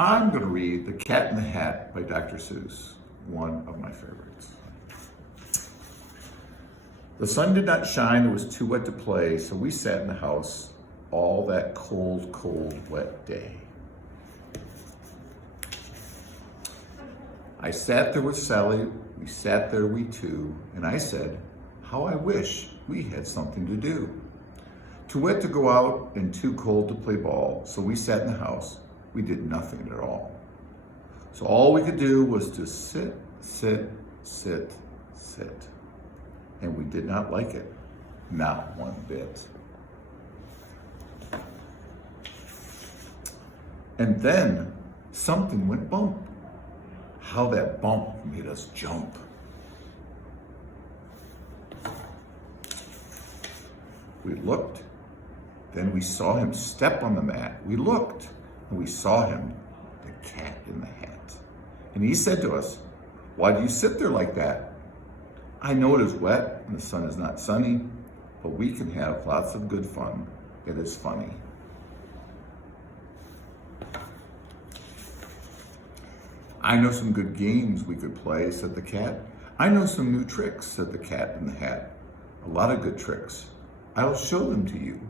I'm going to read The Cat in the Hat by Dr. Seuss, one of my favorites. The sun did not shine, it was too wet to play, so we sat in the house all that cold, cold, wet day. I sat there with Sally, we sat there, we two, and I said, how I wish we had something to do. Too wet to go out and too cold to play ball, so we sat in the house. We did nothing at all. So all we could do was to sit, sit, sit, sit. And we did not like it, not one bit. And then something went bump. How that bump made us jump. We looked, then we saw him step on the mat. We looked, and we saw him, the cat in the hat. And he said to us, why do you sit there like that? I know it is wet and the sun is not sunny, but we can have lots of good fun. It is funny. I know some good games we could play, said the cat. I know some new tricks, said the cat in the hat. A lot of good tricks. I will show them to you.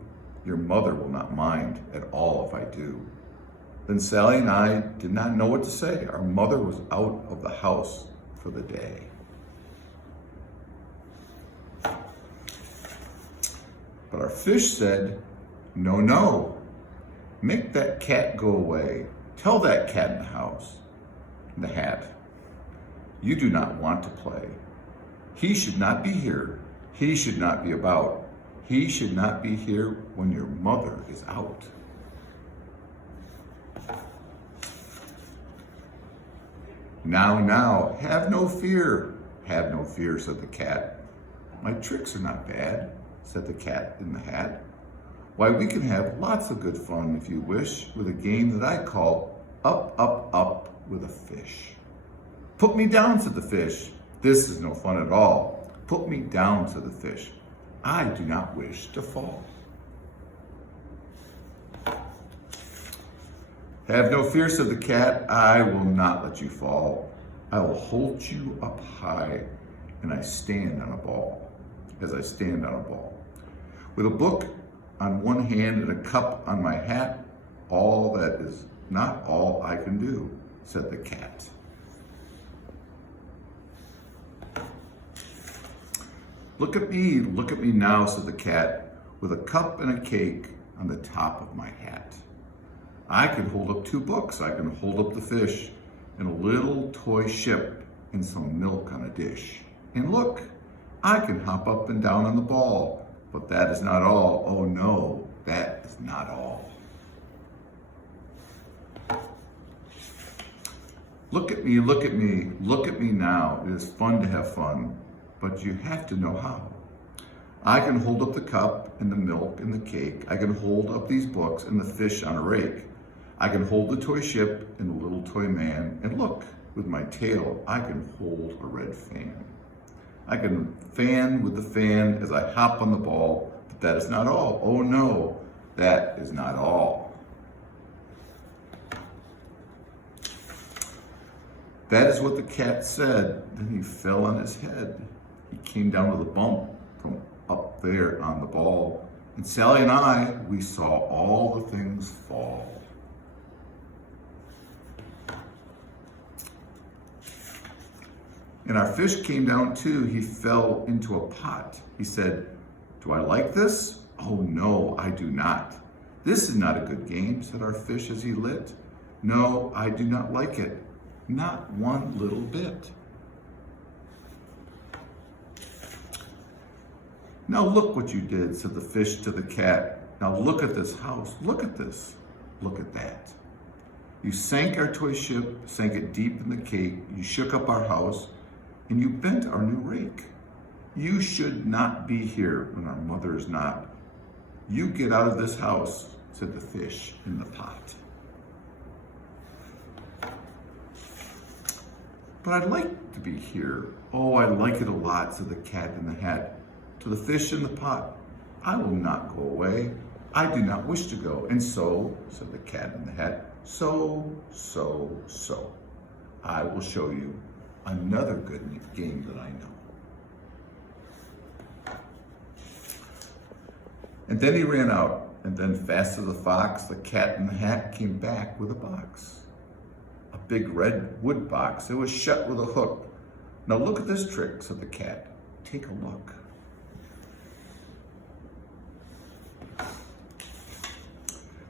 Your mother will not mind at all if I do. Then Sally and I did not know what to say. Our mother was out of the house for the day. But our fish said, no, no, make that cat go away. Tell that cat in the house, in the hat, you do not want to play. He should not be here. He should not be about. He should not be here when your mother is out. Now, have no fear, said the cat. My tricks are not bad, said the cat in the hat. Why, we can have lots of good fun, if you wish, with a game that I call Up, Up, Up with a Fish. Put me down, said the fish. This is no fun at all. Put me down, said the fish. I do not wish to fall. Have no fear, said the cat. I will not let you fall. I will hold you up high, and I stand on a ball, as I stand on a ball. With a book on one hand and a cup on my hat, all that is not all I can do, said the cat. Look at me now, said the cat, with a cup and a cake on the top of my hat. I can hold up two books, I can hold up the fish, and a little toy ship, and some milk on a dish. And look, I can hop up and down on the ball, but that is not all. Oh no, that is not all. Look at me, look at me, look at me now. It is fun to have fun, but you have to know how. I can hold up the cup and the milk and the cake. I can hold up these books and the fish on a rake. I can hold the toy ship and the little toy man. And look, with my tail, I can hold a red fan. I can fan with the fan as I hop on the ball, but that is not all. Oh no, that is not all. That is what the cat said. Then he fell on his head. He came down with a bump from up there on the ball. And Sally and I, we saw all the things fall. And our fish came down too. He fell into a pot. He said, do I like this? Oh no, I do not. This is not a good game, said our fish as he lit. No, I do not like it. Not one little bit. Now look what you did, said the fish to the cat. Now look at this house. Look at this. Look at that. You sank our toy ship, sank it deep in the cake. You shook up our house, and you bent our new rake. You should not be here when our mother is not. You get out of this house, said the fish in the pot. But I'd like to be here. Oh, I like it a lot, said the cat in the hat. To the fish in the pot, I will not go away. I do not wish to go. And so, said the cat in the hat, So, I will show you another good game that I know. And then he ran out, and then fast as a fox, the cat in the hat came back with a box. A big red wood box. It was shut with a hook. Now look at this trick, said the cat. Take a look.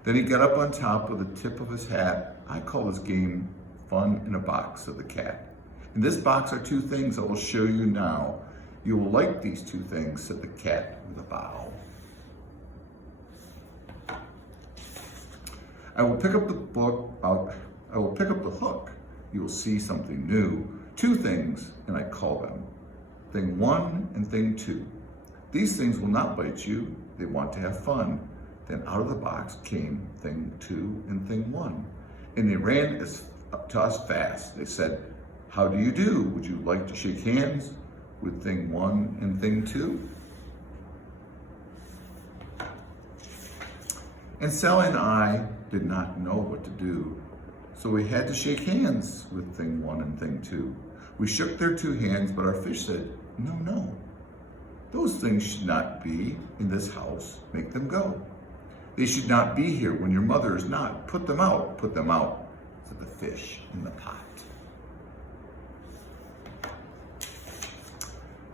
Then he got up on top with the tip of his hat. I call this game Fun in a Box, said the cat. In this box are two things I will show you now. You will like these two things, said the cat with a bow. I will pick up the book, I will pick up the hook. You will see something new. Two things, and I call them thing one and thing two. These things will not bite you. They want to have fun. Then out of the box came thing two and thing one. And they ran to us fast. They said, how do you do? Would you like to shake hands with thing one and thing two? And Sally and I did not know what to do. So we had to shake hands with thing one and thing two. We shook their two hands, but our fish said, no. Those things should not be in this house. Make them go. They should not be here when your mother is not. Put them out, said the fish in the pot.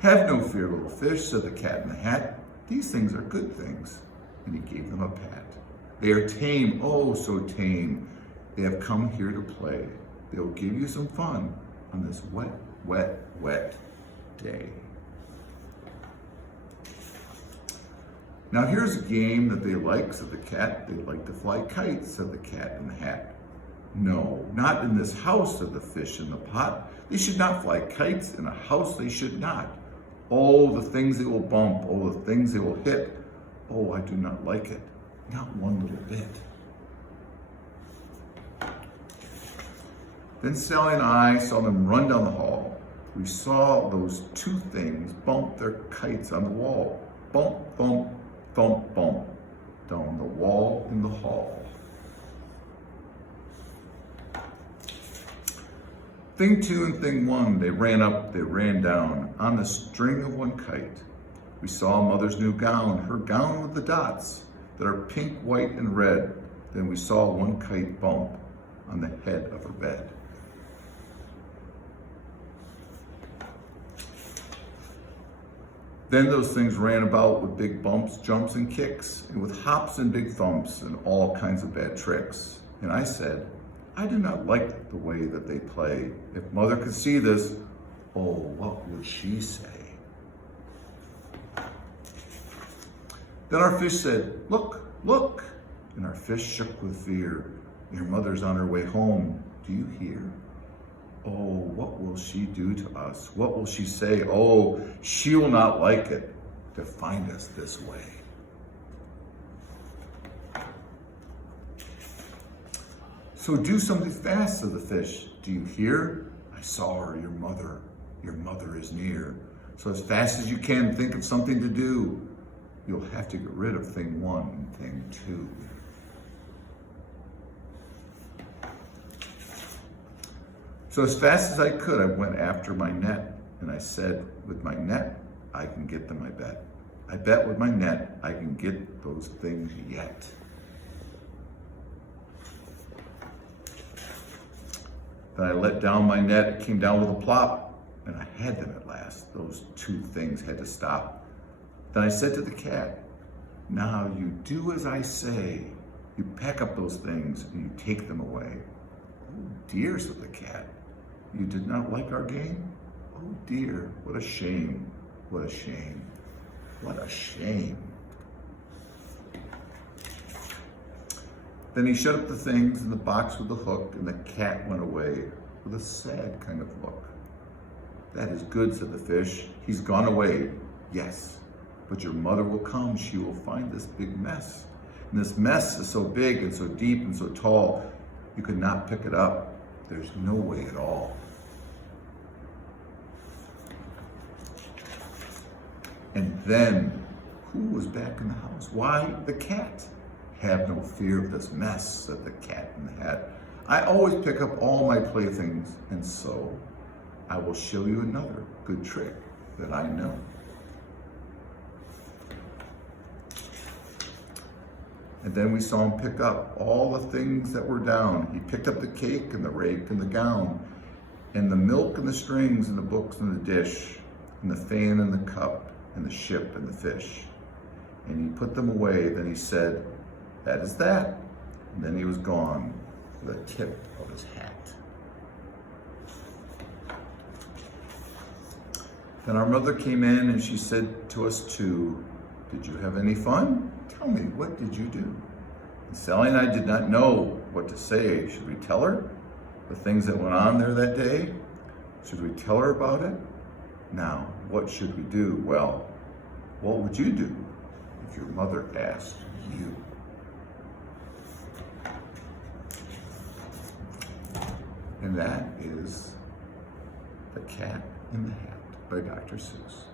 Have no fear, little fish, said the cat in the hat. These things are good things. And he gave them a pat. They are tame, oh so tame. They have come here to play. They will give you some fun on this wet day. Now here's a game that they like, said the cat. They like to fly kites, said the cat in the hat. No, not in this house, said the fish in the pot. They should not fly kites in a house, they should not. Oh, the things they will bump, oh, the things they will hit. Oh, I do not like it, not one little bit. Then Sally and I saw them run down the hall. We saw those two things bump their kites on the wall. Bump, bump, thump, bump, down the wall in the hall. Thing two and thing one, they ran up, they ran down, on the string of one kite. We saw mother's new gown, her gown with the dots that are pink, white, and red. Then we saw one kite bump on the head of her bed. Then those things ran about with big bumps, jumps, and kicks, and with hops and big thumps, and all kinds of bad tricks. And I said, I do not like the way that they play. If mother could see this, oh, what would she say? Then our fish said, look, look. And our fish shook with fear. Your mother's on her way home. Do you hear? Oh, what will she do to us? What will she say? Oh, she will not like it to find us this way. So do something fast, said the fish. Do you hear? I saw her, your mother. Your mother is near. So as fast as you can, think of something to do. You'll have to get rid of thing one and thing two. So as fast as I could, I went after my net, and I said, with my net, I can get them, I bet. I bet with my net, I can get those things yet. Then I let down my net, it came down with a plop, and I had them at last. Those two things had to stop. Then I said to the cat, now you do as I say. You pack up those things and you take them away. Oh dear, said the cat. You did not like our game? Oh dear, what a shame, what a shame, what a shame. Then he shut up the things in the box with the hook, and the cat went away with a sad kind of look. That is good, said the fish. He's gone away, yes, but your mother will come. She will find this big mess. And this mess is so big and so deep and so tall, you could not pick it up. There's no way at all. And then, who was back in the house? Why, the cat Have no fear of this mess, said the cat in the hat. I always pick up all my playthings, and so I will show you another good trick that I know. And then we saw him pick up all the things that were down. He picked up the cake and the rake and the gown, and the milk and the strings and the books and the dish, and the fan and the cup, and the ship and the fish. And he put them away. Then he said, "That is that." And then he was gone with a tip of his hat. Then our mother came in and she said to us too, "Did you have any fun? Tell me, what did you do?" And Sally and I did not know what to say. Should we tell her the things that went on there that day? Should we tell her about it? Now, what should we do? Well, what would you do if your mother asked you? And that is The Cat in the Hat by Dr. Seuss.